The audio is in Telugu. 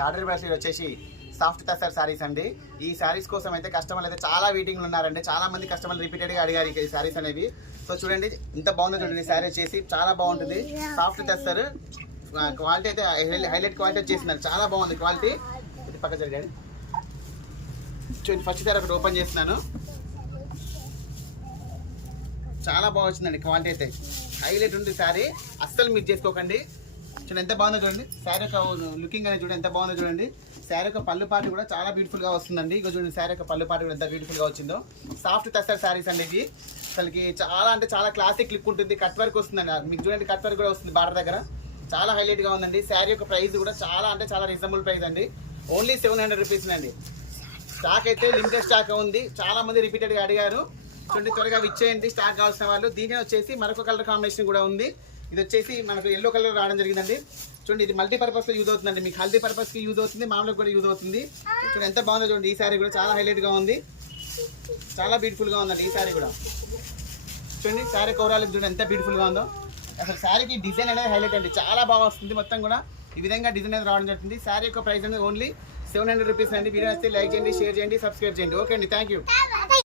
తాటరి బ్రష్ వచ్చేసి సాఫ్ట్ టస్సర్ శారీస్ అండి. ఈ శారీస్ కోసం అయితే కస్టమర్లు అయితే చాలా వెయిటింగ్లు ఉన్నారండి. చాలా మంది కస్టమర్లు రిపీటెడ్గా అడిగారు ఈ శారీస్ అనేవి. సో చూడండి ఇంత బాగుందో చూడండి. శారీ వచ్చేసి చాలా బాగుంటుంది. సాఫ్ట్ టస్సర్ క్వాలిటీ అయితే హైలైట్ క్వాలిటీ వచ్చేసిందండి. చాలా బాగుంది క్వాలిటీ. ఇది పక్క జరిగాడు చూడండి. ఫస్ట్ సారి ఒకటి ఓపెన్ చేస్తున్నాను. చాలా బాగా వచ్చిందండి క్వాలిటీ అయితే. హైలైట్ ఉంది శారీ, అస్సలు మిస్ చేసుకోకండి. చూడండి ఎంత బాగుందో చూడండి. శారీ యొక్క లుకింగ్ అనేది చూడండి ఎంత బాగుందో చూడండి. శారీ యొక్క పళ్ళు పాటు కూడా చాలా బ్యూటిఫుల్గా వస్తుందండి. ఇక చూడండి శారీ యొక్క పళ్ళు పాటు కూడా ఎంత బ్యూటిఫుల్గా వచ్చిందో. సాఫ్ట్ టస్సర్ శారీస్ అండి ఇవి. అసలుకి చాలా అంటే చాలా క్లాసిక్ లుక్ ఉంటుంది. కట్ వర్క్ వస్తుందండి. మీకు చూడండి కట్ వర్క్ కూడా వస్తుంది బార్డర్ దగ్గర. చాలా హైలైట్గా ఉందండి. శారీ యొక్క ప్రైస్ కూడా చాలా అంటే చాలా రీజనబుల్ ప్రైస్ అండి. ఓన్లీ 700 రూపీస్ అండి. స్టాక్ అయితే లిమిటెడ్ స్టాక్ ఉంది. చాలా మంది రిపీటెడ్గా అడిగారు. చూడండి త్వరగా ఇచ్చేయండి స్టాక్ కావాల్సిన వాళ్ళు. దీని వచ్చేసి మరొక కలర్ కాంబినేషన్ కూడా ఉంది. ఇది వచ్చేసి మనకు ఎల్లో కలర్ రావడం జరిగిందండి. చూడండి ఇది మల్టీపర్పస్లో యూజ్ అవుతుందండి. మీకు హల్దీ పర్పస్కి యూజ్ అవుతుంది, మామూలుగా కూడా యూజ్ అవుతుంది. చూడండి ఎంత బాగుందో చూడండి. ఈ శారీ కూడా చాలా హైలైట్గా ఉంది. చాలా బ్యూటిఫుల్గా ఉందండి ఈ శారీ కూడా. చూడండి శారీ కోరాలకు చూడండి ఎంత బ్యూటిఫుల్గా ఉందో. అసలు శారీకి డిజైన్ అనేది హైలైట్ అండి. చాలా బాగా వస్తుంది. మొత్తం కూడా ఈ విధంగా డిజైన్ అనేది రావడం జరుగుతుంది. శారీ యొక్క ప్రైస్ అనేది ఓన్లీ 700 రూపీస్ అండి. వీడియో వస్తే లైక్ చేయండి, షేర్ చేయండి, సబ్స్క్రైబ్ చేయండి. ఓకే అండి, థ్యాంక్ యూ.